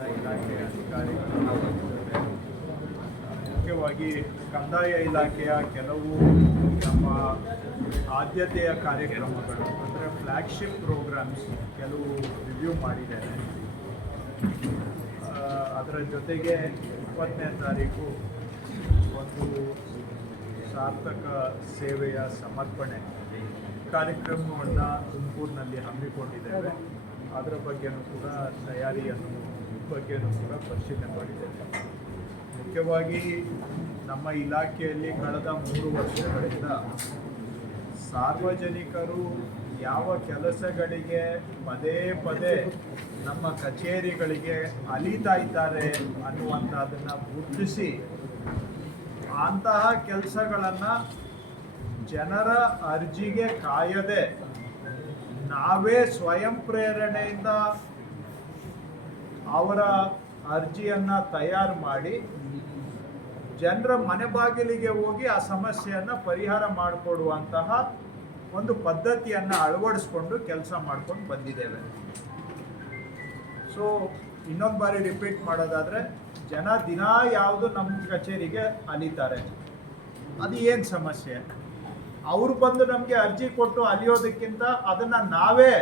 ಇಲಾಖೆಯ ಅಧಿಕಾರಿಗಳು ಮುಖ್ಯವಾಗಿ ಕಂದಾಯ ಇಲಾಖೆಯ ಕೆಲವು ನಮ್ಮ ಆದ್ಯತೆಯ ಕಾರ್ಯಕ್ರಮಗಳು ಅಂದರೆ ಫ್ಲ್ಯಾಗ್ಶಿಪ್ ಪ್ರೋಗ್ರಾಮ್ಸ್ ಕೆಲವು ರಿವ್ಯೂ ಮಾಡಿದ್ದೇನೆ. ಅದರ ಜೊತೆಗೆ 20ನೇ ತಾರೀಕು ಒಂದು ಸಾರ್ಥಕ ಸೇವೆಯ ಸಮರ್ಪಣೆ ಕಾರ್ಯಕ್ರಮವನ್ನು ತುಮಕೂರಿನಲ್ಲಿ ಹಮ್ಮಿಕೊಂಡಿದ್ದೇವೆ. ಅದರ ಬಗ್ಗೆಯೂ ಕೂಡ ತಯಾರಿಯನ್ನು ಬಗ್ಗೆಯೂ ಕೂಡ ಪರಿಶೀಲನೆ ಮಾಡಿದ್ದೇವೆ. ಮುಖ್ಯವಾಗಿ ನಮ್ಮ ಇಲಾಖೆಯಲ್ಲಿ ಕಳೆದ 3 ವರ್ಷಗಳಿಂದ ಸಾರ್ವಜನಿಕರು ಯಾವ ಕೆಲಸಗಳಿಗೆ ಪದೇ ಪದೇ ನಮ್ಮ ಕಚೇರಿಗಳಿಗೆ ಅಲಿತಾ ಇದ್ದಾರೆ ಅನ್ನುವಂಥದ್ದನ್ನು ಗುರುತಿಸಿ ಅಂತಹ ಕೆಲಸಗಳನ್ನು ಜನರ ಅರ್ಜಿಗೆ ಕಾಯದೆ ನಾವೇ ಸ್ವಯಂ ಪ್ರೇರಣೆಯಿಂದ ಅವರ ಅರ್ಜಿಯನ್ನು ತಯಾರು ಮಾಡಿ ಜನರ ಮನೆ ಬಾಗಿಲಿಗೆ ಹೋಗಿ ಆ ಸಮಸ್ಯೆಯನ್ನು ಪರಿಹಾರ ಮಾಡಿಕೊಡುವಂತಹ ಒಂದು ಪದ್ಧತಿಯನ್ನು ಅಳವಡಿಸ್ಕೊಂಡು ಕೆಲಸ ಮಾಡ್ಕೊಂಡು ಬಂದಿದ್ದೇವೆ. ಸೊ ಇನ್ನೊಂದು ಬಾರಿ ರಿಪೀಟ್ ಮಾಡೋದಾದರೆ, ಜನ ದಿನ ಯಾವುದು ನಮ್ಮ ಕಚೇರಿಗೆ ಅಲಿತಾರೆ, ಅದು ಏನು ಸಮಸ್ಯೆ? ಅವರು ಬಂದು ನಮಗೆ ಅರ್ಜಿ ಕೊಟ್ಟು ಅಲಿಯೋದಕ್ಕಿಂತ ಅದನ್ನು ನಾವೇ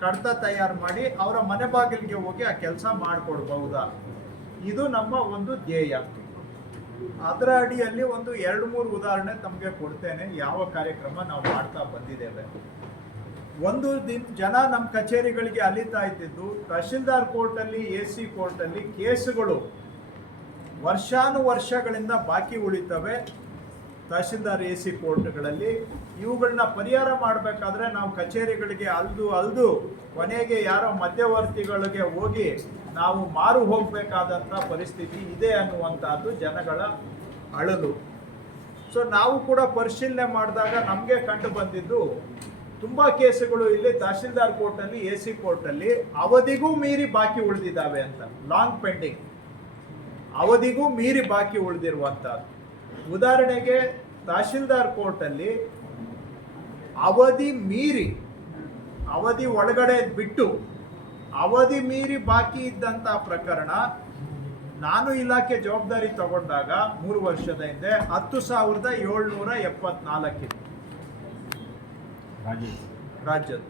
ಕಡತ ತಯಾರು ಮಾಡಿ ಅವರ ಮನೆ ಬಾಗಿಲಿಗೆ ಹೋಗಿ ಆ ಕೆಲಸ ಮಾಡಿಕೊಡ್ಬಹುದಾ? ಇದು ನಮ್ಮ ಒಂದು ಧ್ಯೇಯ. ಅದರ ಅಡಿಯಲ್ಲಿ ಒಂದು 2-3 ಉದಾಹರಣೆ ತಮಗೆ ಕೊಡ್ತೇನೆ. ಯಾವ ಕಾರ್ಯಕ್ರಮ ನಾವು ಮಾಡ್ತಾ ಬಂದಿದ್ದೇವೆ. ಒಂದು ಜನ ನಮ್ಮ ಕಚೇರಿಗಳಿಗೆ ಅಲಿತಾ ಇದ್ದಿದ್ದು, ತಹಶೀಲ್ದಾರ್ ಕೋರ್ಟಲ್ಲಿ, AC ಕೋರ್ಟಲ್ಲಿ ಕೇಸುಗಳು ವರ್ಷಾನುವರ್ಷಗಳಿಂದ ಬಾಕಿ ಉಳಿತವೆ. ತಹಶೀಲ್ದಾರ್ AC ಕೋರ್ಟ್ಗಳಲ್ಲಿ ಇವುಗಳನ್ನ ಪರಿಹಾರ ಮಾಡಬೇಕಾದ್ರೆ ನಾವು ಕಚೇರಿಗಳಿಗೆ ಅಲ್ದು ಕೊನೆಗೆ ಯಾರೋ ಮಧ್ಯವರ್ತಿಗಳಿಗೆ ಹೋಗಿ ನಾವು ಮಾರು ಹೋಗಬೇಕಾದಂಥ ಪರಿಸ್ಥಿತಿ ಇದೆ ಅನ್ನುವಂಥದ್ದು ಜನಗಳ ಅಳಲು. ಸೊ ನಾವು ಕೂಡ ಪರಿಶೀಲನೆ ಮಾಡಿದಾಗ ನಮಗೆ ಕಂಡು ಬಂದಿದ್ದು, ತುಂಬ ಕೇಸುಗಳು ಇಲ್ಲಿ ತಹಶೀಲ್ದಾರ್ ಕೋರ್ಟಲ್ಲಿ, AC ಕೋರ್ಟಲ್ಲಿ ಅವಧಿಗೂ ಮೀರಿ ಬಾಕಿ ಉಳಿದಿದ್ದಾವೆ ಅಂತ. ಲಾಂಗ್ ಪೆಂಡಿಂಗ್, ಅವಧಿಗೂ ಮೀರಿ ಬಾಕಿ ಉಳಿದಿರುವಂಥದ್ದು. ಉದಾಹರಣೆಗೆ ತಹಶೀಲ್ದಾರ್ ಕೋರ್ಟಲ್ಲಿ ಅವಧಿ ಒಳಗಡೆ ಬಿಟ್ಟು ಅವಧಿ ಮೀರಿ ಬಾಕಿ ಇದ್ದಂಥ ಪ್ರಕರಣ ನಾನು ಇಲಾಖೆ ಜವಾಬ್ದಾರಿ ತಗೊಂಡಾಗ 3 ವರ್ಷದ ಹಿಂದೆ 10,774 ಇತ್ತು. ರಾಜ್ಯದ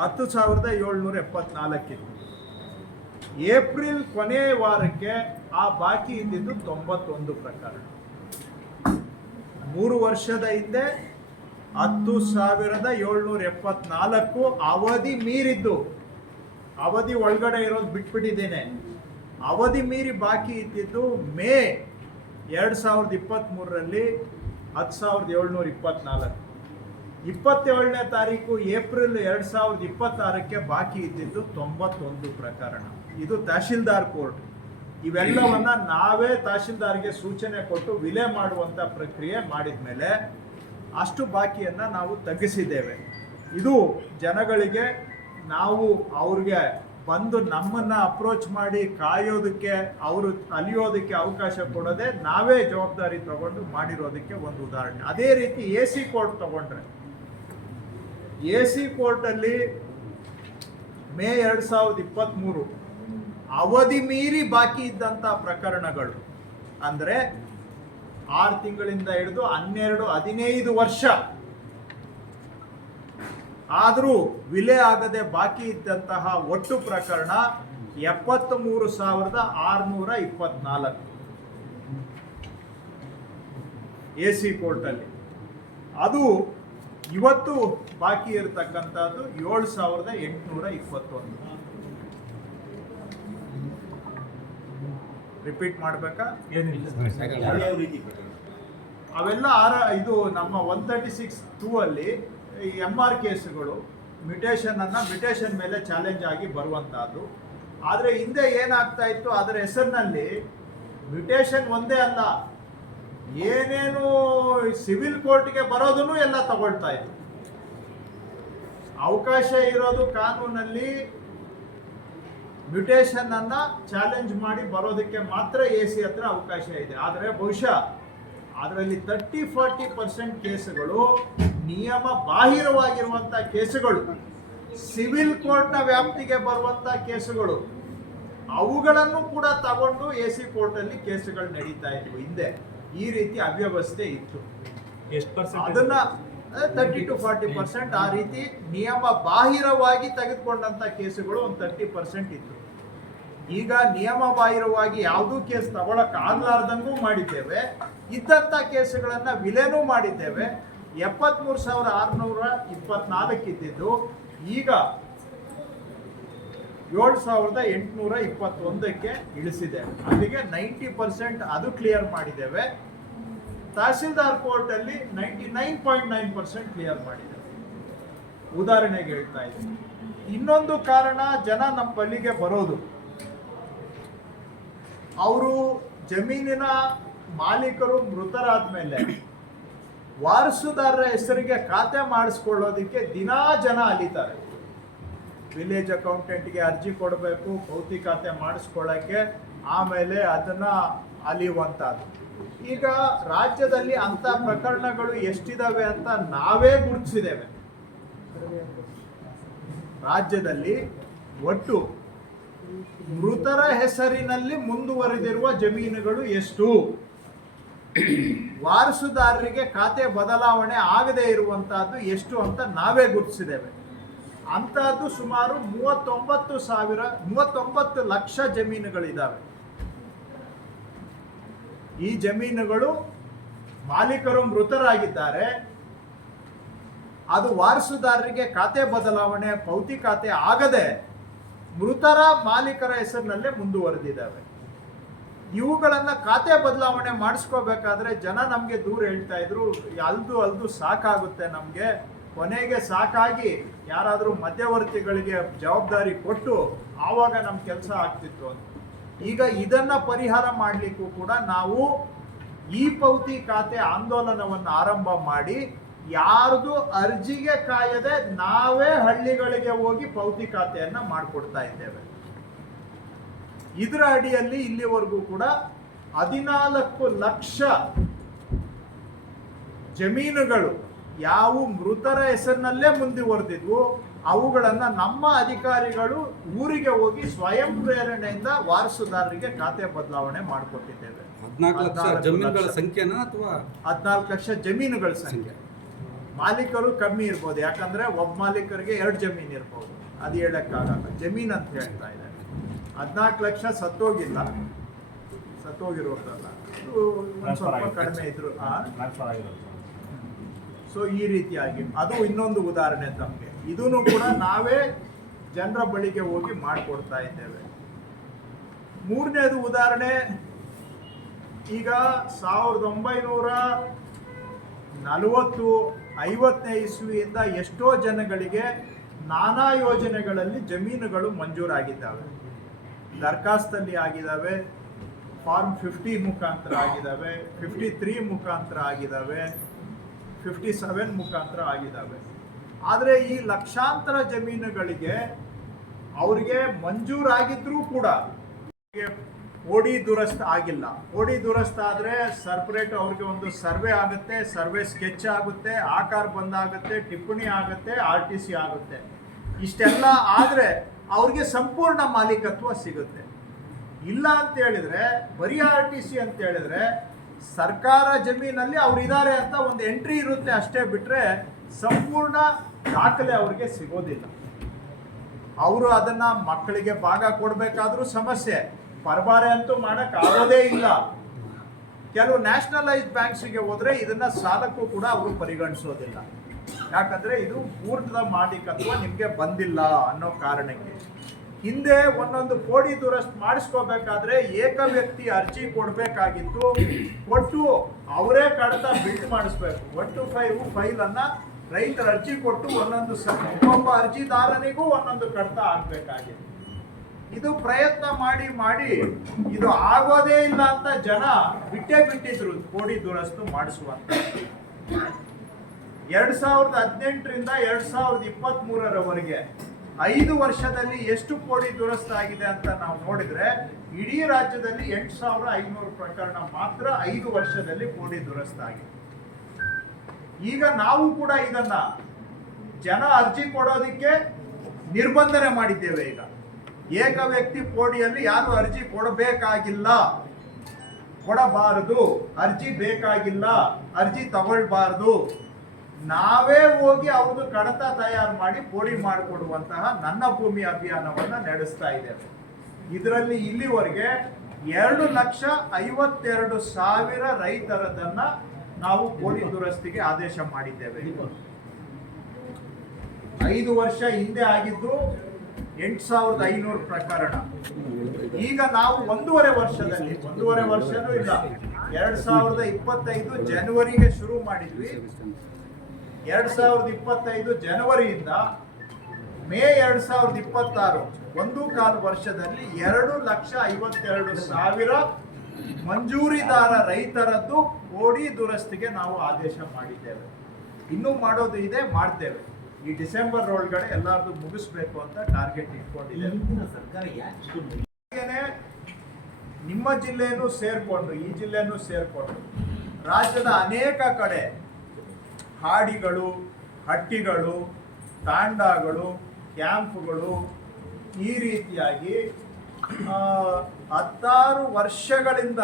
10,774 ಇತ್ತು. ಏಪ್ರಿಲ್ ಕೊನೆಯ ವಾರಕ್ಕೆ ಆ ಬಾಕಿ ಇದ್ದಿದ್ದು 91 ಪ್ರಕರಣ. 3 ವರ್ಷದ ಹಿಂದೆ 10,774 ಅವಧಿ ಮೀರಿದ್ದು, ಅವಧಿ ಒಳಗಡೆ ಇರೋದು ಬಿಟ್ಬಿಟ್ಟಿದ್ದೇನೆ. ಅವಧಿ ಮೀರಿ ಬಾಕಿ ಇದ್ದಿದ್ದು ಮೇ 2023ರಲ್ಲಿ 10,724. 27ನೇ ತಾರೀಕು ಏಪ್ರಿಲ್ 2026ಕ್ಕೆ ಬಾಕಿ ಇದ್ದಿದ್ದು 91 ಪ್ರಕರಣ. ಇದು ತಹಶೀಲ್ದಾರ್ ಕೋರ್ಟ್. ಇವೆಲ್ಲವನ್ನ ನಾವೇ ತಹಶೀಲ್ದಾರ್ಗೆ ಸೂಚನೆ ಕೊಟ್ಟು ವಿಲೆ ಮಾಡುವಂಥ ಪ್ರಕ್ರಿಯೆ ಮಾಡಿದ ಮೇಲೆ ಅಷ್ಟು ಬಾಕಿಯನ್ನು ನಾವು ತಗ್ಗಿಸಿದ್ದೇವೆ. ಇದು ಜನಗಳಿಗೆ ನಾವು ಅವ್ರಿಗೆ ಬಂದು ನಮ್ಮನ್ನು ಅಪ್ರೋಚ್ ಮಾಡಿ ಕಾಯೋದಕ್ಕೆ, ಅವರು ಅಲಿಯೋದಕ್ಕೆ ಅವಕಾಶ ಕೊಡೋದೆ ನಾವೇ ಜವಾಬ್ದಾರಿ ತಗೊಂಡು ಮಾಡಿರೋದಕ್ಕೆ ಒಂದು ಉದಾಹರಣೆ. ಅದೇ ರೀತಿ AC ಕೋರ್ಟ್ ತಗೊಂಡ್ರೆ, AC ಕೋರ್ಟಲ್ಲಿ ಮೇ 2023 ಅವಧಿ ಮೀರಿ ಬಾಕಿ ಇದ್ದಂಥ ಪ್ರಕರಣಗಳು ಅಂದರೆ 6 ತಿಂಗಳಿಂದ ಹಿಡಿದು 12-15 ವರ್ಷ ಆದರೂ ವಿಲೆ ಆಗದೆ ಬಾಕಿ ಇದ್ದಂತಹ ಒಟ್ಟು ಪ್ರಕರಣ 73,624 AC ಕೋರ್ಟಲ್ಲಿ. ಅದು ಇವತ್ತು ಬಾಕಿ ಇರತಕ್ಕಂಥದ್ದು 7,821. ರಿಪೀಟ್ ಮಾಡಬೇಕಾ? ಏನಿಲ್ಲ, ಅವೆಲ್ಲ ಇದು ನಮ್ಮ 136(2) ಅಲ್ಲಿ MR ಕೇಸುಗಳು ಮ್ಯುಟೇಷನ್ ಮೇಲೆ ಚಾಲೆಂಜ್ ಆಗಿ ಬರುವಂತಹದ್ದು. ಆದರೆ ಹಿಂದೆ ಏನಾಗ್ತಾ ಇತ್ತು, ಅದರ ಹೆಸರಿನಲ್ಲಿ ಮ್ಯುಟೇಷನ್ ಒಂದೇ ಅಲ್ಲ, ಏನೇನು ಸಿವಿಲ್ ಕೋರ್ಟ್ಗೆ ಬರೋದನ್ನು ಎಲ್ಲ ತಗೊಳ್ತಾ ಇತ್ತು. ಅವಕಾಶ ಇರೋದು ಕಾನೂನಲ್ಲಿ ಮ್ಯುಟೇಷನ್ ಅನ್ನ ಚಾಲೆಂಜ್ ಮಾಡಿ ಬರೋದಕ್ಕೆ ಮಾತ್ರ AC ಹತ್ರ ಅವಕಾಶ ಇದೆ. ಆದರೆ ಬಹುಶಃ ಅದರಲ್ಲಿ 30-40% ಕೇಸುಗಳು ನಿಯಮ ಬಾಹಿರವಾಗಿರುವಂಥ ಕೇಸುಗಳು, ಸಿವಿಲ್ ಕೋರ್ಟ್ನ ವ್ಯಾಪ್ತಿಗೆ ಬರುವಂಥ ಕೇಸುಗಳು, ಅವುಗಳನ್ನು ಕೂಡ ತಗೊಂಡು AC ಕೋರ್ಟಲ್ಲಿ ಕೇಸುಗಳು ನಡೀತಾ ಇದ್ವು ಹಿಂದೆ. ಈ ರೀತಿ ಅವ್ಯವಸ್ಥೆ ಇತ್ತು. ಅದನ್ನ 30-40% ಆ ರೀತಿ ನಿಯಮ ಬಾಹಿರವಾಗಿ ತೆಗೆದುಕೊಂಡಂತ ಕೇಸುಗಳು ಒಂದು 30% ಇತ್ತು. ಈಗ ನಿಯಮ ಬಾಹಿರವಾಗಿ ಯಾವುದೂ ಕೇಸ್ ತಗೊಳಕ್ ಆಗ್ಲಾರ್ದಂಗೂ ಮಾಡಿದ್ದೇವೆ. ಇದ್ದಂತ ಕೇಸುಗಳನ್ನ ವಿಲೇನೂ ಮಾಡಿದ್ದೇವೆ. 73,624 ಇದ್ದಿದ್ದು ಈಗ 7,821ಕ್ಕೆ ಇಳಿಸಿದೆ. ಅಲ್ಲಿಗೆ 90% ಅದು ಕ್ಲಿಯರ್ ಮಾಡಿದ್ದೇವೆ. ತಹಸೀಲ್ದಾರ್ ಕೋರ್ಟ್ ಅಲ್ಲಿ 99.9% ಕ್ಲಿಯರ್ ಮಾಡಿದ್ದೇವೆ. ಉದಾಹರಣೆಗೆ ಹೇಳ್ತಾ ಇದ್ದೀನಿ. ಇನ್ನೊಂದು ಕಾರಣ, ಜನ ನಮ್ಮ ಬಳಿಗೆ ಬರೋದು, ಅವರು ಜಮೀನಿನ ಮಾಲೀಕರು ಮೃತರಾದ್ಮೇಲೆ ವಾರಸುದಾರರ ಹೆಸರಿಗೆ ಖಾತೆ ಮಾಡಿಸ್ಕೊಳ್ಳೋದಕ್ಕೆ ದಿನಾ ಜನ ಅಲಿತಾರೆ. ವಿಲೇಜ್ ಅಕೌಂಟೆಂಟ್ಗೆ ಅರ್ಜಿ ಕೊಡಬೇಕು ಭೌತಿಕ ಖಾತೆ ಮಾಡಿಸ್ಕೊಳ್ಳೋಕ್ಕೆ, ಆಮೇಲೆ ಅದನ್ನ ಅಲಿಯುವಂಥದ್ದು. ಈಗ ರಾಜ್ಯದಲ್ಲಿ ಅಂಥ ಪ್ರಕರಣಗಳು ಎಷ್ಟಿದಾವೆ ಅಂತ ನಾವೇ ಗುರುತಿಸಿದ್ದೇವೆ. ರಾಜ್ಯದಲ್ಲಿ ಒಟ್ಟು ಮೃತರ ಹೆಸರಿನಲ್ಲಿ ಮುಂದುವರೆದಿರುವ ಜಮೀನುಗಳು ಎಷ್ಟು, ವಾರಸುದಾರರಿಗೆ ಖಾತೆ ಬದಲಾವಣೆ ಆಗದೇ ಇರುವಂತಹದ್ದು ಎಷ್ಟು ಅಂತ ನಾವೇ ಗುರುತಿಸಿದ್ದೇವೆ. ಅಂತಹದ್ದು ಸುಮಾರು 39 ಲಕ್ಷ ಜಮೀನುಗಳಿದ್ದಾವೆ. ಈ ಜಮೀನುಗಳು ಮಾಲೀಕರು ಮೃತರಾಗಿದ್ದಾರೆ, ಅದು ವಾರಸುದಾರರಿಗೆ ಖಾತೆ ಬದಲಾವಣೆ ಭೌತಿಕ ಖಾತೆ ಆಗದೆ ಮೃತರ ಮಾಲೀಕರ ಹೆಸರಿನಲ್ಲೇ ಮುಂದುವರೆದಿದ್ದಾವೆ. ಇವುಗಳನ್ನ ಖಾತೆ ಬದಲಾವಣೆ ಮಾಡಿಸ್ಕೋಬೇಕಾದ್ರೆ ಜನ ನಮಗೆ ದೂರ ಹೇಳ್ತಾ ಇದ್ರು, ಅಲ್ದು ಸಾಕಾಗುತ್ತೆ ನಮಗೆ, ಕೊನೆಗೆ ಸಾಕಾಗಿ ಯಾರಾದರೂ ಮಧ್ಯವರ್ತಿಗಳಿಗೆ ಜವಾಬ್ದಾರಿ ಕೊಟ್ಟು ಆವಾಗ ನಮ್ಮ ಕೆಲಸ ಆಗ್ತಿತ್ತು ಅಂತ. ಈಗ ಇದನ್ನ ಪರಿಹಾರ ಮಾಡಲಿಕ್ಕೂ ಕೂಡ ನಾವು ಈ ಪೌತಿ ಖಾತೆ ಆಂದೋಲನವನ್ನು ಆರಂಭ ಮಾಡಿ, ಯಾರ್ದು ಅರ್ಜಿಗೆ ಕಾಯದೆ ನಾವೇ ಹಳ್ಳಿಗಳಿಗೆ ಹೋಗಿ ಪೌತಿ ಖಾತೆಯನ್ನ ಮಾಡಿಕೊಡ್ತಾ ಇದ್ದೇವೆ. ಇದರ ಅಡಿಯಲ್ಲಿ ಇಲ್ಲಿವರೆಗೂ ಕೂಡ 14 ಲಕ್ಷ ಜಮೀನುಗಳು ಯಾವ ಮೃತರ ಹೆಸರಿನಲ್ಲೇ ಮುಂದುವರೆದಿದ್ವು, ಅವುಗಳನ್ನ ನಮ್ಮ ಅಧಿಕಾರಿಗಳು ಊರಿಗೆ ಹೋಗಿ ಸ್ವಯಂ ಪ್ರೇರಣೆಯಿಂದ ವಾರಸುದಾರರಿಗೆ ಖಾತೆ ಬದಲಾವಣೆ ಮಾಡಿಕೊಟ್ಟಿದ್ದೇವೆ. 14 ಲಕ್ಷ ಜಮೀನುಗಳ ಸಂಖ್ಯೆನಾ ಅಥವಾ 14 ಲಕ್ಷ ಜಮೀನುಗಳ ಸಂಖ್ಯೆ. ಮಾಲೀಕರು ಕಮ್ಮಿ ಇರ್ಬೋದು, ಯಾಕಂದ್ರೆ ಒಬ್ಬ ಮಾಲೀಕರಿಗೆ 2 ಜಮೀನು ಇರ್ಬೋದು, ಅದು ಹೇಳಕ್ಕಾಗಲ್ಲ. ಜಮೀನ್ ಅಂತ ಹೇಳ್ತಾ ಇದ್ದಾರೆ. 14 ಲಕ್ಷ ಸತ್ತೋಗಿರೋದಲ್ಲ, ಒಂದು ಸ್ವಲ್ಪ ಕಡಿಮೆ ಇದ್ರು. ಸೊ ಈ ರೀತಿಯಾಗಿ ಅದು ಇನ್ನೊಂದು ಉದಾಹರಣೆ ತಮಗೆ. ಇದನ್ನು ಕೂಡ ನಾವೇ ಜನರ ಬಳಿಗೆ ಹೋಗಿ ಮಾಡಿಕೊಡ್ತಾ ಇದ್ದೇವೆ. ಮೂರನೇದು ಉದಾಹರಣೆ, ಈಗ 1940-50ನೇ ಇಸ್ವಿಯಿಂದ ಎಷ್ಟೋ ಜನಗಳಿಗೆ ನಾನಾ ಯೋಜನೆಗಳಲ್ಲಿ ಜಮೀನುಗಳು ಮಂಜೂರಾಗಿದ್ದಾವೆ. ದರ್ಖಾಸ್ತಲ್ಲಿ ಆಗಿದ್ದಾವೆ, ಫಾರ್ಮ್ 50 ಮುಖಾಂತರ ಆಗಿದ್ದಾವೆ, 53 ಮುಖಾಂತರ ಆಗಿದ್ದಾವೆ, 57 ಮುಖಾಂತರ ಆಗಿದ್ದಾವೆ. ಆದರೆ ಈ ಲಕ್ಷಾಂತರ ಜಮೀನುಗಳಿಗೆ ಅವರಿಗೆ ಮಂಜೂರಾಗಿದ್ರೂ ಕೂಡ ಓಡಿ ದುರಸ್ತ್ ಆಗಿಲ್ಲ. ಓಡಿ ದುರಸ್ತ್ ಆದರೆ ಸಪರೇಟ್ ಅವ್ರಿಗೆ ಒಂದು ಸರ್ವೆ ಆಗುತ್ತೆ, ಸರ್ವೆ ಸ್ಕೆಚ್ ಆಗುತ್ತೆ, ಆಕಾರ ಬಂದಾಗುತ್ತೆ, ಟಿಪ್ಪಣಿ ಆಗುತ್ತೆ, RTC ಆಗುತ್ತೆ. ಇಷ್ಟೆಲ್ಲ ಆದರೆ ಅವ್ರಿಗೆ ಸಂಪೂರ್ಣ ಮಾಲೀಕತ್ವ ಸಿಗುತ್ತೆ. ಇಲ್ಲ ಅಂತ ಹೇಳಿದ್ರೆ, ಬರೀ RTC ಅಂತ ಹೇಳಿದ್ರೆ ಸರ್ಕಾರ ಜಮೀನಲ್ಲಿ ಅವ್ರು ಇದ್ದಾರೆ ಅಂತ ಒಂದು ಎಂಟ್ರಿ ಇರುತ್ತೆ ಅಷ್ಟೇ, ಬಿಟ್ರೆ ಸಂಪೂರ್ಣ ದಾಖಲೆ ಅವ್ರಿಗೆ ಸಿಗೋದಿಲ್ಲ. ಅವರು ಅದನ್ನ ಮಕ್ಕಳಿಗೆ ಭಾಗ ಕೊಡಬೇಕಾದ್ರೂ ಸಮಸ್ಯೆ, ಪರಬಾರೆ ಅಂತೂ ಮಾಡಕ್ ಆಗೋದೇ ಇಲ್ಲ. ಕೆಲವು ನ್ಯಾಷನಲೈಸ್ಡ್ ಬ್ಯಾಂಕ್ಸ್ಗೆ ಹೋದ್ರೆ ಇದನ್ನ ಸಾಲಕ್ಕೂ ಕೂಡ ಅವರು ಪರಿಗಣಿಸೋದಿಲ್ಲ. ಯಾಕಂದ್ರೆ ಇದು ಪೂರ್ಣದ ಮಾಲೀಕತ್ವ ನಿಮ್ಗೆ ಬಂದಿಲ್ಲ ಅನ್ನೋ ಕಾರಣಕ್ಕೆ. ಹಿಂದೆ ಒಂದೊಂದು ಕೋಡಿ ದುರಸ್ತ್ ಮಾಡಿಸ್ಕೋಬೇಕಾದ್ರೆ ಏಕ ವ್ಯಕ್ತಿ ಅರ್ಜಿ ಕೊಡಬೇಕಾಗಿತ್ತು, ಕೊಟ್ಟು ಅವರೇ ಕಡತ ಬಿಲ್ಟ್ ಮಾಡಿಸ್ಬೇಕು. 1 to 5 ಫೈಲ್ ಅನ್ನ ರೈತರ ಅರ್ಜಿ ಕೊಟ್ಟು ಒಬ್ಬೊಬ್ಬ ಅರ್ಜಿದಾರನಿಗೂ ಒಂದೊಂದು ಕಡತ ಆಗ್ಬೇಕಾಗಿತ್ತು. ಇದು ಪ್ರಯತ್ನ ಮಾಡಿ ಇದು ಆಗೋದೇ ಇಲ್ಲ ಅಂತ ಜನ ಬಿಟ್ಟಿದ್ರು ಕೋಡಿ ದುರಸ್ತು ಮಾಡಿಸುವಂತ. 2018ರಿಂದ 2023ರವರೆಗೆ 5 ವರ್ಷದಲ್ಲಿ ಎಷ್ಟು ಕೋಡಿ ದುರಸ್ತು ಆಗಿದೆ ಅಂತ ನಾವು ನೋಡಿದ್ರೆ, ಇಡೀ ರಾಜ್ಯದಲ್ಲಿ 8,500 ಪ್ರಕರಣ ಮಾತ್ರ 5 ವರ್ಷದಲ್ಲಿ ಕೋಡಿ ದುರಸ್ತು ಆಗಿದೆ. ಈಗ ನಾವು ಕೂಡ ಇದನ್ನ ಜನ ಅರ್ಜಿ ಕೊಡೋದಕ್ಕೆ ನಿರ್ಬಂಧನೆ ಮಾಡಿದ್ದೇವೆ. ಈಗ ಏಕ ವ್ಯಕ್ತಿ ಪೋಡಿಯಲ್ಲಿ ಯಾರು ಅರ್ಜಿ ಕೊಡಬೇಕಾಗಿಲ್ಲ, ಕೊಡಬಾರದು, ಅರ್ಜಿ ಬೇಕಾಗಿಲ್ಲ, ಅರ್ಜಿ ತಗೊಳ್ಬಾರದು. ನಾವೇ ಹೋಗಿ ಅವ್ರದ್ದು ಕಡತ ತಯಾರು ಮಾಡಿ ಪೋಡಿ ಮಾಡಿಕೊಡುವಂತಹ ನನ್ನ ಭೂಮಿ ಅಭಿಯಾನವನ್ನ ನಡೆಸ್ತಾ ಇದ್ದೇವೆ. ಇದರಲ್ಲಿ ಇಲ್ಲಿವರೆಗೆ 2,52,000 ರೈತರದನ್ನ ನಾವು ಪೋಡಿ ದುರಸ್ತಿಗೆ ಆದೇಶ ಮಾಡಿದ್ದೇವೆ. 5 ವರ್ಷ ಹಿಂದೆ ಆಗಿದ್ದು 8,500 ಪ್ರಕರಣ. ಈಗ ನಾವು 1.5 ವರ್ಷದಲ್ಲಿ, 1.5 ವರ್ಷನೂ ಇಲ್ಲ, 2025 ಜನವರಿಗೆ ಶುರು ಮಾಡಿದ್ವಿ. 2025 ಜನವರಿಯಿಂದ ಮೇ 2026 1.25 ವರ್ಷದಲ್ಲಿ 2,52,000 ಮಂಜೂರಿದಾರ ರೈತರದ್ದು ಪೋಡಿ ದುರಸ್ತಿಗೆ ನಾವು ಆದೇಶ ಮಾಡಿದ್ದೇವೆ. ಇನ್ನೂ ಮಾಡೋದು ಇದೆ, ಮಾಡ್ತೇವೆ. ಈ ಡಿಸೆಂಬರ್ ಒಳಗಡೆ ಎಲ್ಲಾರ್ದು ಮುಗಿಸ್ಬೇಕು ಅಂತ ಟಾರ್ಗೆಟ್ ಇಟ್ಕೊಂಡಿದ್ದೇವೆ. ನಿಮ್ಮ ಜಿಲ್ಲೆನೂ ಸೇರ್ಕೊಂಡು, ಈ ಜಿಲ್ಲೆನೂ ಸೇರ್ಕೊಂಡು ರಾಜ್ಯದ ಅನೇಕ ಕಡೆ ಹಾಡಿಗಳು, ಹಟ್ಟಿಗಳು, ತಾಂಡಗಳು, ಕ್ಯಾಂಪ್ಗಳು ಈ ರೀತಿಯಾಗಿ 16 ವರ್ಷಗಳಿಂದ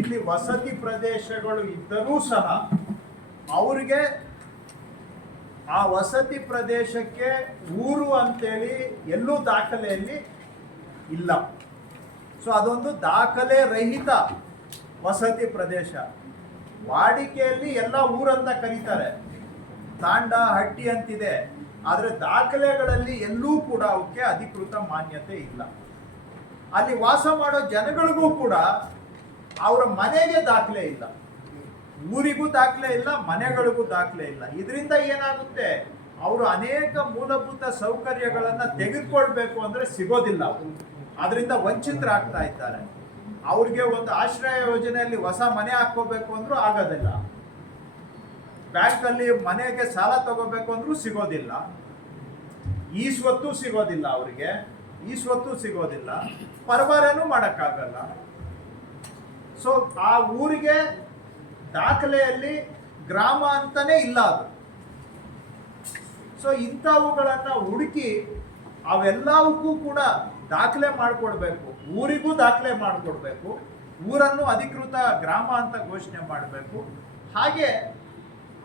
ಇಲ್ಲಿ ವಸತಿ ಪ್ರದೇಶಗಳು ಇದ್ದರೂ ಸಹ ಅವರಿಗೆ ಆ ವಸತಿ ಪ್ರದೇಶಕ್ಕೆ ಊರು ಅಂತೇಳಿ ಎಲ್ಲೂ ದಾಖಲೆಯಲ್ಲಿ ಇಲ್ಲ. ಸೊ ಅದೊಂದು ದಾಖಲೆ ರಹಿತ ವಸತಿ ಪ್ರದೇಶ. ವಾಡಿಕೆಯಲ್ಲಿ ಎಲ್ಲ ಊರಂತ ಕರೀತಾರೆ, ತಾಂಡ, ಹಟ್ಟಿ ಅಂತಿದೆ, ಆದರೆ ದಾಖಲೆಗಳಲ್ಲಿ ಎಲ್ಲೂ ಕೂಡ ಅವಕ್ಕೆ ಅಧಿಕೃತ ಮಾನ್ಯತೆ ಇಲ್ಲ. ಅಲ್ಲಿ ವಾಸ ಮಾಡೋ ಜನಗಳಿಗೂ ಕೂಡ ಅವರ ಮನೆಗೆ ದಾಖಲೆ ಇಲ್ಲ, ಊರಿಗೂ ದಾಖಲೆ ಇಲ್ಲ, ಮನೆಗಳಿಗೂ ದಾಖಲೆ ಇಲ್ಲ. ಇದರಿಂದ ಏನಾಗುತ್ತೆ, ಅವರು ಅನೇಕ ಮೂಲಭೂತ ಸೌಕರ್ಯಗಳನ್ನ ತೆಗೆದುಕೊಳ್ಬೇಕು ಅಂದ್ರೆ ಸಿಗೋದಿಲ್ಲ. ಅದರಿಂದ ವಂಚಿತರಾಗ್ತಾ ಇದ್ದಾರೆ. ಅವ್ರಿಗೆ ಒಂದು ಆಶ್ರಯ ಯೋಜನೆಯಲ್ಲಿ ಹೊಸ ಮನೆ ಹಾಕೋಬೇಕು ಅಂದ್ರೂ ಆಗೋದಿಲ್ಲ. ಬ್ಯಾಂಕಲ್ಲಿ ಮನೆಗೆ ಸಾಲ ತಗೋಬೇಕು ಅಂದ್ರೂ ಸಿಗೋದಿಲ್ಲ. ಈ ಸ್ವತ್ತು ಸಿಗೋದಿಲ್ಲ, ಅವರಿಗೆ ಈ ಸ್ವತ್ತು ಸಿಗೋದಿಲ್ಲ, ಪರಬಾರೇನೂ ಮಾಡೋಕ್ಕಾಗಲ್ಲ. ಸೊ ಆ ಊರಿಗೆ ದಾಖಲೆಯಲ್ಲಿ ಗ್ರಾಮ ಅಂತಾನೆ ಇಲ್ಲ ಅದು. ಸೊ ಇಂಥವುಗಳನ್ನ ಹುಡುಕಿ ಅವೆಲ್ಲವಕ್ಕೂ ಕೂಡ ದಾಖಲೆ ಮಾಡಿಕೊಡ್ಬೇಕು, ಊರಿಗೂ ದಾಖಲೆ ಮಾಡಿಕೊಡ್ಬೇಕು, ಊರನ್ನು ಅಧಿಕೃತ ಗ್ರಾಮ ಅಂತ ಘೋಷಣೆ ಮಾಡಬೇಕು. ಹಾಗೆ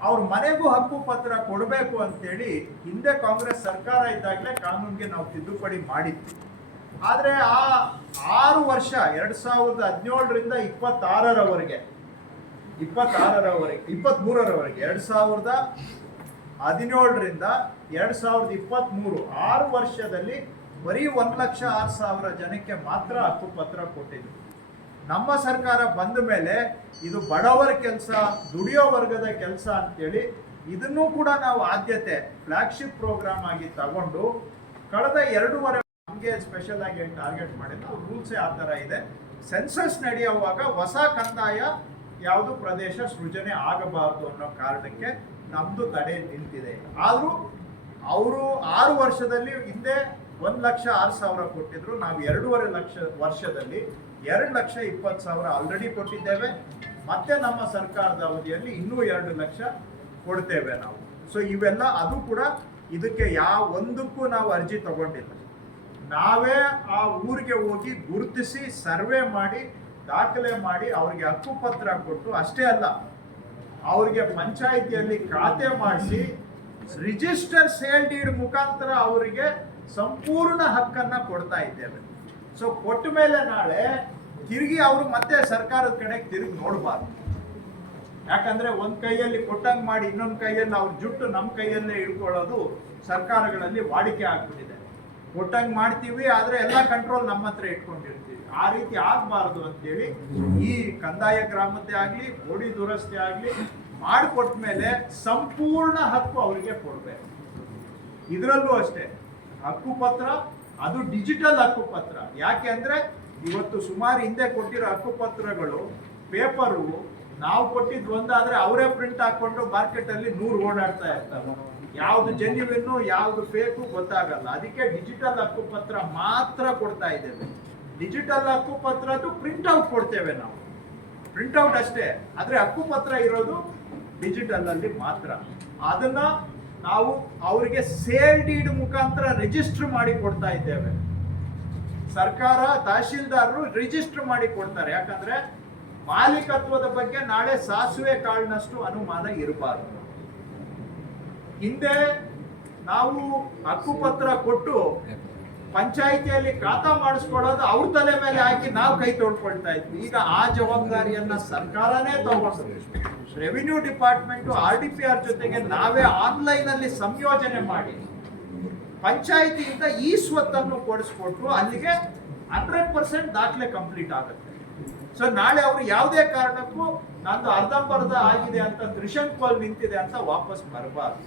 ಅವ್ರ ಮನೆಗೂ ಹಕ್ಕು ಪತ್ರ ಕೊಡಬೇಕು ಅಂತೇಳಿ ಹಿಂದೆ ಕಾಂಗ್ರೆಸ್ ಸರ್ಕಾರ ಇದ್ದಾಗಲೇ ಕಾನೂನಿಗೆ ನಾವು ತಿದ್ದುಪಡಿ ಮಾಡಿದ್ವಿ. ಆದರೆ ಆ 6 ವರ್ಷ 2017ರಿಂದ 23ರವರೆಗೆ 2017ರಿಂದ 2023 6 ವರ್ಷದಲ್ಲಿ ಬರೀ 1,06,000 ಜನಕ್ಕೆ ಮಾತ್ರ ಹಕ್ಕುಪತ್ರ ಕೊಟ್ಟಿದ್ರು. ನಮ್ಮ ಸರ್ಕಾರ ಬಂದ ಮೇಲೆ ಇದು ಬಡವರ ಕೆಲಸ, ದುಡಿಯೋ ವರ್ಗದ ಕೆಲಸ ಅಂತೇಳಿ ಇದನ್ನೂ ಕೂಡ ನಾವು ಆದ್ಯತೆ ಫ್ಲಾಗ್ಶಿಪ್ ಪ್ರೋಗ್ರಾಮ್ ಆಗಿ ತಗೊಂಡು ಕಳೆದ 2.5 ನಮಗೆ ಸ್ಪೆಷಲ್ ಆಗಿ ಟಾರ್ಗೆಟ್ ಮಾಡಿದ್ದು. ರೂಲ್ಸೇ ಆ ಥರ ಇದೆ. ಸೆನ್ಸಸ್ ನಡೆಯುವಾಗ ಹೊಸ ಕಂದಾಯ ಯಾವುದು ಪ್ರದೇಶ ಸೃಜನೆ ಆಗಬಾರದು ಅನ್ನೋ ಕಾರಣಕ್ಕೆ ನಮ್ದು ತಡೆ ನಿಂತಿದೆ. ಆದರೂ ಅವರು 6 ವರ್ಷದಲ್ಲಿ ಹಿಂದೆ 1,06,000 ಕೊಟ್ಟಿದ್ರು. ನಾವು 2.5 ವರ್ಷದಲ್ಲಿ 2,20,000 ಆಲ್ರೆಡಿ ಕೊಟ್ಟಿದ್ದೇವೆ. ಮತ್ತೆ ನಮ್ಮ ಸರ್ಕಾರದ ಅವಧಿಯಲ್ಲಿ ಇನ್ನೂ 2 ಲಕ್ಷ ಕೊಡ್ತೇವೆ ನಾವು. ಸೊ ಇವೆಲ್ಲ ಅದು ಕೂಡ ಇದಕ್ಕೆ ಒಂದಕ್ಕೂ ನಾವು ಅರ್ಜಿ ತಗೊಂಡಿಲ್ಲ. ನಾವೇ ಆ ಊರಿಗೆ ಹೋಗಿ ಗುರುತಿಸಿ ಸರ್ವೆ ಮಾಡಿ ದಾಖಲೆ ಮಾಡಿ ಅವ್ರಿಗೆ ಹಕ್ಕುಪತ್ರ ಕೊಟ್ಟು, ಅಷ್ಟೇ ಅಲ್ಲ ಅವ್ರಿಗೆ ಪಂಚಾಯಿತಿಯಲ್ಲಿ ಖಾತೆ ಮಾಡಿಸಿ ರಿಜಿಸ್ಟರ್ ಸೇಲ್ ಡೀಡ್ ಮುಖಾಂತರ ಅವರಿಗೆ ಸಂಪೂರ್ಣ ಹಕ್ಕನ್ನ ಕೊಡ್ತಾ ಇದ್ದೇವೆ. ಸೊ ಕೊಟ್ಟ ಮೇಲೆ ನಾಳೆ ತಿರುಗಿ ಅವರು ಮತ್ತೆ ಸರ್ಕಾರದ ಕಡೆಗೆ ತಿರುಗಿ ನೋಡಬಾರ್ದು. ಯಾಕಂದ್ರೆ ಒಂದ್ ಕೈಯಲ್ಲಿ ಕೊಟ್ಟಂಗ್ ಮಾಡಿ ಇನ್ನೊಂದು ಕೈಯಲ್ಲಿ ಅವ್ರ ಜುಟ್ಟು ನಮ್ಮ ಕೈಯಲ್ಲೇ ಇಟ್ಕೊಳ್ಳೋದು ಸರ್ಕಾರಗಳಲ್ಲಿ ವಾಡಿಕೆ ಆಗ್ಬಿಟ್ಟಿದೆ. ಕೊಟ್ಟಂಗ್ ಮಾಡ್ತೀವಿ, ಆದ್ರೆ ಎಲ್ಲ ಕಂಟ್ರೋಲ್ ನಮ್ಮ ಹತ್ರ ಇಟ್ಕೊಂಡಿರ್ತೀವಿ. ಆ ರೀತಿ ಆಗ್ಬಾರ್ದು ಅಂತೇಳಿ ಈ ಕಂದಾಯ ಗ್ರಾಮತೆ ಆಗ್ಲಿ, ಪೋಡಿ ದುರಸ್ತಿ ಆಗ್ಲಿ ಮಾಡಿಕೊಟ್ಟ ಮೇಲೆ ಸಂಪೂರ್ಣ ಹಕ್ಕು ಅವರಿಗೆ ಕೊಡ್ಬೇಕು. ಇದರಲ್ಲೂ ಅಷ್ಟೇ ಹಕ್ಕುಪತ್ರ, ಅದು ಡಿಜಿಟಲ್ ಹಕ್ಕುಪತ್ರ. ಯಾಕೆ ಅಂದ್ರೆ ಇವತ್ತು ಸುಮಾರು ಹಿಂದೆ ಕೊಟ್ಟಿರೋ ಹಕ್ಕುಪತ್ರಗಳು ಪೇಪರು ನಾವು ಕೊಟ್ಟಿದ್ದು ಒಂದಾದ್ರೆ ಅವರೇ ಪ್ರಿಂಟ್ ಹಾಕೊಂಡು ಮಾರ್ಕೆಟ್ ಅಲ್ಲಿ 100 ಓಡಾಡ್ತಾ ಇರ್ತಾರೆ. ಯಾವ್ದು ಜೆನ್ಯುವಿನ್ನು ಯಾವ್ದು ಫೇಕು ಗೊತ್ತಾಗಲ್ಲ. ಅದಕ್ಕೆ ಡಿಜಿಟಲ್ ಹಕ್ಕುಪತ್ರ ಮಾತ್ರ ಕೊಡ್ತಾ ಇದ್ದೇವೆ. ಡಿಜಿಟಲ್ ಹಕ್ಕುಪತ್ರದ್ದು ಪ್ರಿಂಟ್ ಔಟ್ ಕೊಡ್ತೇವೆ ನಾವು, ಪ್ರಿಂಟ್ ಔಟ್ ಅಷ್ಟೇ. ಆದ್ರೆ ಹಕ್ಕುಪತ್ರ ಇರೋದು ಡಿಜಿಟಲ್ ಅಲ್ಲಿ ಮಾತ್ರ. ಅದನ್ನ ನಾವು ಅವರಿಗೆ ಸೇಲ್ ಡೀಡ್ ಮುಖಾಂತರ ರಿಜಿಸ್ಟರ್ ಮಾಡಿ ಕೊಡ್ತಾ ಇದ್ದೇವೆ. ಸರ್ಕಾರ ತಹಶೀಲ್ದಾರರು ರಿಜಿಸ್ಟರ್ ಮಾಡಿ ಕೊಡ್ತಾರೆ. ಯಾಕಂದ್ರೆ ಮಾಲೀಕತ್ವದ ಬಗ್ಗೆ ನಾಳೆ ಸಾಸಿವೆ ಕಾಳಿನಷ್ಟು ಅನುಮಾನ ಇರಬಾರದು. ಹಿಂದೆ ನಾವು ಹಕ್ಕುಪತ್ರ ಕೊಟ್ಟು ಪಂಚಾಯಿತಿಯಲ್ಲಿ ಖಾತಾ ಮಾಡಿಸ್ಕೊಳ್ಳೋದು ಅವ್ರ ತಲೆ ಮೇಲೆ ಹಾಕಿ ನಾವು ಕೈ ತೊಳ್ಕೊಳ್ತಾ ಇದ್ವಿ. ಈಗ ಆ ಜವಾಬ್ದಾರಿಯನ್ನ ಸರ್ಕಾರನೇ ತಗೊಂಡು ರೆವಿನ್ಯೂ ಡಿಪಾರ್ಟ್ಮೆಂಟ್ RDPR ಜೊತೆಗೆ ನಾವೇ ಆನ್ಲೈನ್ ಅಲ್ಲಿ ಸಂಯೋಜನೆ ಮಾಡಿ ಪಂಚಾಯಿತಿಯಿಂದ ಈ ಸ್ವತ್ತನ್ನು ಕೊಡಿಸ್ಕೊಟ್ರು ಅಲ್ಲಿಗೆ 100% ದಾಖಲೆ ಕಂಪ್ಲೀಟ್ ಆಗುತ್ತೆ. ಸೊ ನಾಳೆ ಅವರು ಯಾವುದೇ ಕಾರಣಕ್ಕೂ ನಂದು ಅರ್ಧಂಬರ್ಧ ಆಗಿದೆ ಅಂತ ತ್ರಿಶಂಕುವಲ್ಲಿ ನಿಂತಿದೆ ಅಂತ ವಾಪಸ್ ಬರಬಾರ್ದು.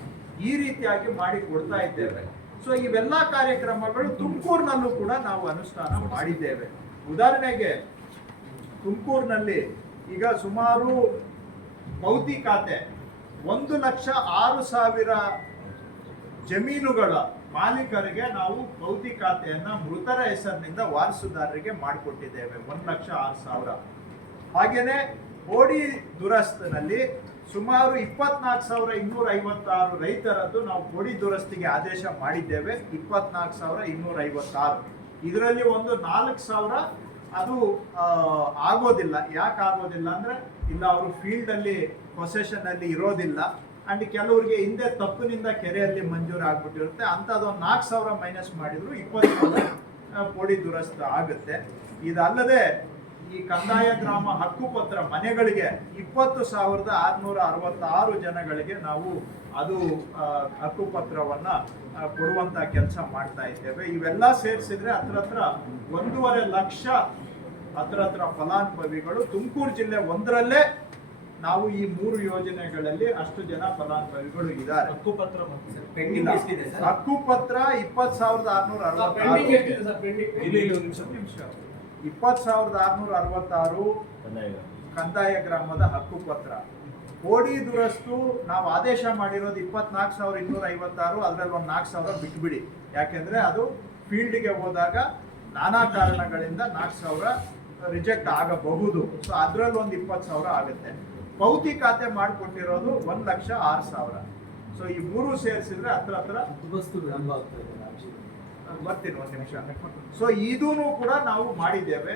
ಈ ರೀತಿಯಾಗಿ ಮಾಡಿ ಕೊಡ್ತಾ ಇದ್ದೇವೆ. ಸೊ ಇವೆಲ್ಲ ಕಾರ್ಯಕ್ರಮಗಳು ತುಮಕೂರಿನಲ್ಲೂ ಕೂಡ ನಾವು ಅನುಷ್ಠಾನ ಮಾಡಿದ್ದೇವೆ. ಉದಾಹರಣೆಗೆ ತುಮಕೂರಿನಲ್ಲಿ ಈಗ ಸುಮಾರು ಪೌತಿ ಖಾತೆ 1,06,000 ಜಮೀನುಗಳ ಮಾಲೀಕರಿಗೆ ನಾವು ಪೌತಿ ಖಾತೆಯನ್ನ ಮೃತರ ಹೆಸರಿನಿಂದ ವಾರಸುದಾರರಿಗೆ ಮಾಡಿಕೊಟ್ಟಿದ್ದೇವೆ 1,06,000. ಹಾಗೇನೆ ಓಡಿ ದುರಸ್ತಿನಲ್ಲಿ ಸುಮಾರು 24,256 ರೈತರದ್ದು ನಾವು ಕೋಡಿ ದುರಸ್ತಿಗೆ ಆದೇಶ ಮಾಡಿದ್ದೇವೆ. 24,256. ಇದರಲ್ಲಿ ಒಂದು 4,000 ಅದು ಆಗೋದಿಲ್ಲ. ಯಾಕೆ ಆಗೋದಿಲ್ಲ ಅಂದ್ರೆ ಇಲ್ಲ ಅವರು ಫೀಲ್ಡ್ ಅಲ್ಲಿ ಪೊಸೆಷನ್ ಅಲ್ಲಿ ಇರೋದಿಲ್ಲ ಅಂಡ್ ಕೆಲವರಿಗೆ ಹಿಂದೆ ತಪ್ಪಿನಿಂದ ಕೆರೆಯಲ್ಲಿ ಮಂಜೂರು ಆಗ್ಬಿಟ್ಟಿರುತ್ತೆ. ಅಂತದೊಂದು 4,000 ಮೈನಸ್ ಮಾಡಿದ್ರು 20,000 ಕೋಡಿ ದುರಸ್ತ ಆಗುತ್ತೆ. ಇದಲ್ಲದೆ ಈ ಕಂದಾಯ ಗ್ರಾಮ ಹಕ್ಕುಪತ್ರ ಮನೆಗಳಿಗೆ 20,666 ಜನಗಳಿಗೆ ನಾವು ಅದು ಹಕ್ಕುಪತ್ರವನ್ನ ಕೊಡುವಂತ ಕೆಲಸ ಮಾಡ್ತಾ ಇದ್ದೇವೆ. ಇವೆಲ್ಲ ಸೇರಿಸಿದ್ರೆ ಹತ್ರ 1.5 ಲಕ್ಷ ಫಲಾನುಭವಿಗಳು ತುಮಕೂರು ಜಿಲ್ಲೆ ಒಂದರಲ್ಲೇ ನಾವು ಈ 3 ಯೋಜನೆಗಳಲ್ಲಿ ಅಷ್ಟು ಜನ ಫಲಾನುಭವಿಗಳು ಇದ್ದಾರೆ. ಹಕ್ಕುಪತ್ರ ಹಕ್ಕುಪತ್ರ 20,666 20,666 ಕಂದಾಯ ಗ್ರಾಮದ ಹಕ್ಕುಪತ್ರ. ಕೋಡಿ ದುರಸ್ತು ನಾವು ಆದೇಶ ಮಾಡಿರೋದು 24,256. ಅದ್ರಲ್ಲಿ ಒಂದು 4,000 ಬಿಟ್ಬಿಡಿ. ಯಾಕೆಂದ್ರೆ ಅದು ಫೀಲ್ಡ್ಗೆ ಹೋದಾಗ ನಾನಾ ಕಾರಣಗಳಿಂದ 4,000 ರಿಜೆಕ್ಟ್ ಆಗಬಹುದು. ಸೊ ಅದ್ರಲ್ಲಿ ಒಂದು 20,000 ಆಗುತ್ತೆ. ಪೌತಿ ಖಾತೆ ಮಾಡಿಕೊಟ್ಟಿರೋದು 1,06,000. ಸೊ ಈ 3 ಸೇರಿಸಿದ್ರೆ ಹತ್ರ ಬರ್ತೀನಿ ಒಂದು ನಿಮಿಷ. ಸೊ ಇದೂನು ಕೂಡ ನಾವು ಮಾಡಿದ್ದೇವೆ.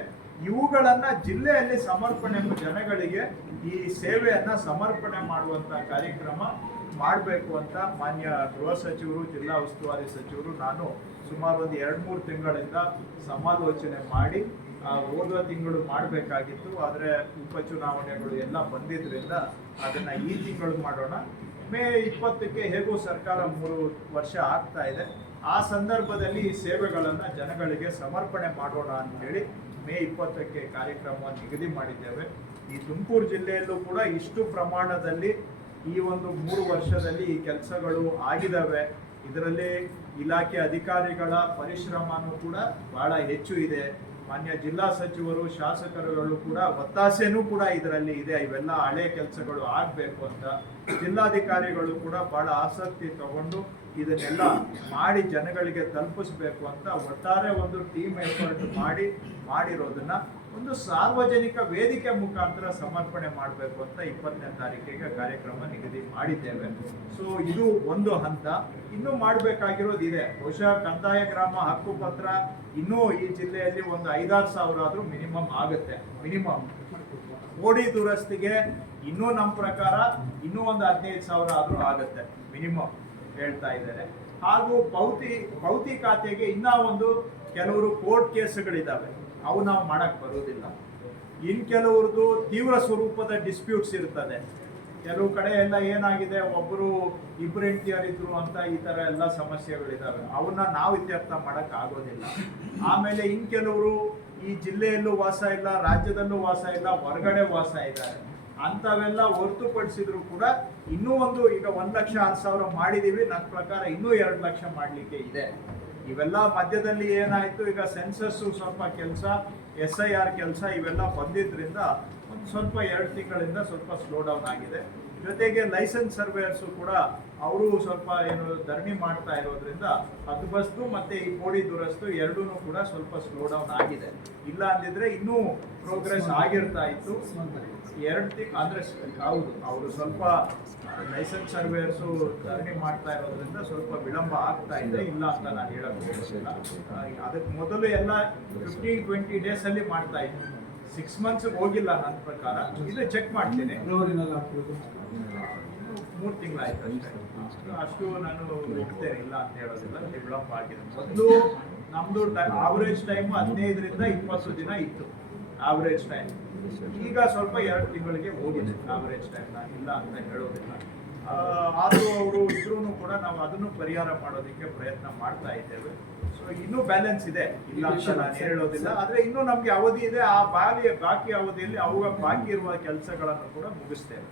ಇವುಗಳನ್ನ ಜಿಲ್ಲೆಯಲ್ಲಿ ಸಮರ್ಪಣೆ ಜನಗಳಿಗೆ ಈ ಸೇವೆಯನ್ನ ಸಮರ್ಪಣೆ ಮಾಡುವಂತ ಕಾರ್ಯಕ್ರಮ ಮಾಡಬೇಕು ಅಂತ ಮಾನ್ಯ ಗೃಹ ಸಚಿವರು, ಜಿಲ್ಲಾ ಉಸ್ತುವಾರಿ ಸಚಿವರು, ನಾನು ಸುಮಾರು ಒಂದು 2-3 ತಿಂಗಳಿಂದ ಸಮಾಲೋಚನೆ ಮಾಡಿ ಹೋದ ತಿಂಗಳು ಮಾಡಬೇಕಾಗಿತ್ತು. ಆದರೆ ಉಪಚುನಾವಣೆಗಳು ಎಲ್ಲ ಬಂದಿದ್ರಿಂದ ಅದನ್ನ ಈ ತಿಂಗಳು ಮಾಡೋಣ. ಮೇ 20ಕ್ಕೆ ಹೇಗೂ ಸರ್ಕಾರ 3 ವರ್ಷ ಆಗ್ತಾ ಇದೆ. ಆ ಸಂದರ್ಭದಲ್ಲಿ ಈ ಸೇವೆಗಳನ್ನು ಜನಗಳಿಗೆ ಸಮರ್ಪಣೆ ಮಾಡೋಣ ಅಂತ ಹೇಳಿ ಮೇ 20ಕ್ಕೆ ಕಾರ್ಯಕ್ರಮವನ್ನು ನಿಗದಿ ಮಾಡಿದ್ದೇವೆ. ಈ ತುಮಕೂರು ಜಿಲ್ಲೆಯಲ್ಲೂ ಕೂಡ ಇಷ್ಟು ಪ್ರಮಾಣದಲ್ಲಿ ಈ ಒಂದು 3 ವರ್ಷದಲ್ಲಿ ಈ ಕೆಲಸಗಳು ಆಗಿದ್ದಾವೆ. ಇದರಲ್ಲಿ ಇಲಾಖೆ ಅಧಿಕಾರಿಗಳ ಪರಿಶ್ರಮನೂ ಕೂಡ ಬಹಳ ಹೆಚ್ಚು ಇದೆ. ಮಾನ್ಯ ಜಿಲ್ಲಾ ಸಚಿವರು, ಶಾಸಕರುಗಳು ಕೂಡ ಒತ್ತಾಸೆನೂ ಕೂಡ ಇದರಲ್ಲಿ ಇದೆ. ಇವೆಲ್ಲ ಹಳೆ ಕೆಲಸಗಳು ಆಗಬೇಕು ಅಂತ ಜಿಲ್ಲಾಧಿಕಾರಿಗಳು ಕೂಡ ಬಹಳ ಆಸಕ್ತಿ ತಗೊಂಡು ಇದನ್ನೆಲ್ಲ ಮಾಡಿ ಜನಗಳಿಗೆ ತಲುಪಿಸ್ಬೇಕು ಅಂತ ಒಟ್ಟಾರೆ ಒಂದು ಟೀಮ್ ಎಫರ್ಟ್ ಮಾಡಿರೋದನ್ನ ಒಂದು ಸಾರ್ವಜನಿಕ ವೇದಿಕೆ ಮುಖಾಂತರ ಸಮರ್ಪಣೆ ಮಾಡಬೇಕು ಅಂತ 20ನೇ ತಾರೀಕಿಗೆ ಕಾರ್ಯಕ್ರಮ ನಿಗದಿ ಮಾಡಿದ್ದೇವೆ. ಸೊ ಇದು ಒಂದು ಹಂತ. ಇನ್ನೂ ಮಾಡಬೇಕಾಗಿರೋದು ಇದೆ. ಬಹುಶಃ ಕಂದಾಯ ಗ್ರಾಮ ಹಕ್ಕುಪತ್ರ ಇನ್ನೂ ಈ ಜಿಲ್ಲೆಯಲ್ಲಿ ಒಂದು 5-6 ಸಾವಿರ ಆದ್ರೂ ಮಿನಿಮಮ್ ಆಗುತ್ತೆ. ಮಿನಿಮಮ್ ಕೋಡಿ ದುರಸ್ತಿಗೆ ಇನ್ನೂ ನಮ್ಮ ಪ್ರಕಾರ ಇನ್ನೂ ಒಂದು 15,000 ಆದ್ರೂ ಆಗುತ್ತೆ ಮಿನಿಮಮ್ ಹೇಳ್ತಾ ಇದ್ದಾರೆ. ಹಾಗೂ ಪೌತಿ ಖಾತೆಗೆ ಇನ್ನ ಒಂದು ಕೆಲವರು ಕೋರ್ಟ್ ಕೇಸ್ಗಳಿದ್ದಾವೆ, ಅವು ನಾವು ಮಾಡಕ್ ಬರೋದಿಲ್ಲ. ಇನ್ ಕೆಲವ್ರದ್ದು ತೀವ್ರ ಸ್ವರೂಪದ ಡಿಸ್ಪ್ಯೂಟ್ಸ್ ಇರ್ತದೆ. ಕೆಲವು ಕಡೆ ಎಲ್ಲ ಏನಾಗಿದೆ, ಒಬ್ಬರು ಇಬ್ಬರು ಹೆಂಡತಿಯರಿದ್ರು ಅಂತ ಈ ತರ ಎಲ್ಲ ಸಮಸ್ಯೆಗಳಿದಾವೆ. ಅವನ್ನ ನಾವು ಇತ್ಯರ್ಥ ಮಾಡಕ್ ಆಗೋದಿಲ್ಲ. ಆಮೇಲೆ ಇನ್ ಕೆಲವರು ಈ ಜಿಲ್ಲೆಯಲ್ಲೂ ವಾಸ ಇಲ್ಲ, ರಾಜ್ಯದಲ್ಲೂ ವಾಸ ಇಲ್ಲ, ಹೊರಗಡೆ ವಾಸ ಇದ್ದಾರೆ. ಅಂತವೆಲ್ಲ ಹೊರತುಪಡಿಸಿದ್ರು ಕೂಡ ಇನ್ನೂ ಒಂದು ಈಗ 1,06,000 ಮಾಡಿದೀವಿ. ನನ್ನ ಪ್ರಕಾರ ಇನ್ನೂ 2 ಲಕ್ಷ ಮಾಡ್ಲಿಕ್ಕೆ ಇದೆ. ಇವೆಲ್ಲ ಮಧ್ಯದಲ್ಲಿ ಏನಾಯ್ತು, ಈಗ ಸೆನ್ಸಸ್ ಸ್ವಲ್ಪ ಕೆಲಸ, SIR ಕೆಲಸ ಇವೆಲ್ಲ ಬಂದಿದ್ರಿಂದ ಒಂದು ಸ್ವಲ್ಪ 2 ತಿಂಗಳಿಂದ ಸ್ವಲ್ಪ ಸ್ಲೋ ಡೌನ್ ಆಗಿದೆ. ಜೊತೆಗೆ ಲೈಸೆನ್ಸ್ ಸರ್ವೇಯರ್ಸು ಕೂಡ ಅವರು ಸ್ವಲ್ಪ ಏನು ಧರಣಿ ಮಾಡ್ತಾ ಇರೋದ್ರಿಂದ ಹದ್ಬಸ್ತು ಮತ್ತೆ ಈ ಕೋಡಿ ದುರಸ್ತು ಎರಡೂ ಕೂಡ ಸ್ವಲ್ಪ ಸ್ಲೋ ಡೌನ್ ಆಗಿದೆ. ಇಲ್ಲ ಅಂದಿದ್ರೆ ಇನ್ನೂ ಪ್ರೋಗ್ರೆಸ್ ಆಗಿರ್ತಾ ಇತ್ತು. 2 ತಿಂಗಳು ಅಂದ್ರೆ ಹೌದು, ಅವರು ಸ್ವಲ್ಪ ಲೈಸೆನ್ಸ್ ಸರ್ವೇಯರ್ಸು ಧರಣಿ ಮಾಡ್ತಾ ಇರೋದ್ರಿಂದ ಸ್ವಲ್ಪ ವಿಳಂಬ ಆಗ್ತಾ ಇದೆ, ಇಲ್ಲ ಅಂತ ನಾನು ಹೇಳಕ್ ಹೋಗೋದಿಲ್ಲ. ಅದಕ್ಕೆ ಮೊದಲು ಎಲ್ಲ 15-20 ಡೇಸ್ ಅಲ್ಲಿ ಮಾಡ್ತಾ ಇದ್ದೆ. 6 ಮಂತ್ಸ್ ಹೋಗಿಲ್ಲ ನನ್ನ ಪ್ರಕಾರ. ಇದು ಚೆಕ್ ಮಾಡ್ತೀನಿ. 3 ತಿಂಗಳಾಯ್ತು ಅಷ್ಟು ನಾನು ಇಡ್ತೇನೆ, ಇಲ್ಲ ಅಂತ ಹೇಳೋದಿಲ್ಲ. ವಿಳಂಬ ಆಗಿದೆ. ಮೊದಲು ನಮ್ದು ಆವರೇಜ್ ಟೈಮ್ 15ರಿಂದ 20 ದಿನ ಇತ್ತು ಆವರೇಜ್ ಟೈಮ್. ಈಗ ಸ್ವಲ್ಪ 2 ತಿಂಗಳಿಗೆ ಹೋಗಿದೆ ಆವರೇಜ್ ಟೈಮ್. ನಾನು ಇಲ್ಲ ಅಂತ ಹೇಳೋದಿಲ್ಲ. ಆದರೂ ಅವರು ಇದ್ರೂ ಕೂಡ ನಾವು ಅದನ್ನು ಪರಿಹಾರ ಮಾಡೋದಕ್ಕೆ ಪ್ರಯತ್ನ ಮಾಡ್ತಾ ಇದ್ದೇವೆ. ಸೊ ಇನ್ನೂ ಬ್ಯಾಲೆನ್ಸ್ ಇದೆ, ಇಲ್ಲ ಅಂತ ನಾನು ಹೇಳೋದಿಲ್ಲ. ಆದರೆ ಇನ್ನೂ ನಮಗೆ ಅವಧಿ ಇದೆ. ಆ ಬಾಕಿ ಅವಧಿಯಲ್ಲಿ ಅವಾಗ ಬಾಕಿ ಇರುವ ಕೆಲಸಗಳನ್ನು ಕೂಡ ಮುಗಿಸ್ತೇವೆ.